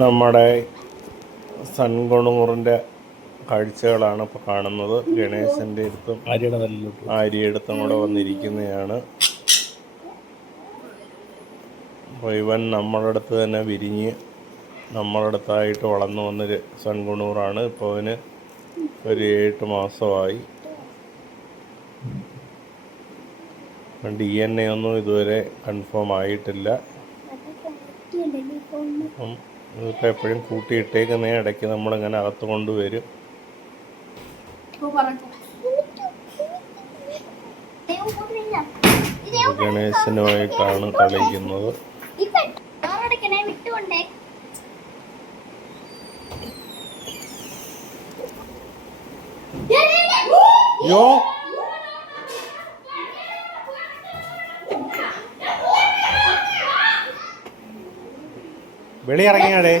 നമ്മുടെ സൺകുണൂറിൻ്റെ കാഴ്ചകളാണ് ഇപ്പോൾ കാണുന്നത്. ഗണേശൻ്റെ അടുത്തും ആര്യടുത്തും കൂടെ വന്നിരിക്കുന്നതാണ്. അപ്പോൾ ഇവൻ നമ്മളടുത്ത് തന്നെ വിരിഞ്ഞ് നമ്മളടുത്തായിട്ട് വളർന്നു വന്നൊരു സൺകുണൂറാണ്. ഇപ്പോൾ അവന് ഒരു 7 മാസമായി. DNA ഒന്നും ഇതുവരെ കൺഫേം ആയിട്ടില്ല. ഇതിപ്പോൾ എപ്പോഴും കൂട്ടിയിട്ടേക്കുന്ന ഇടയ്ക്ക് നമ്മളിങ്ങനെ അകത്ത് കൊണ്ടുവരും. ഗണേശനുമായിട്ടാണ് കളിക്കുന്നത്. യോ വെളിയിറങ്ങിയാടേ.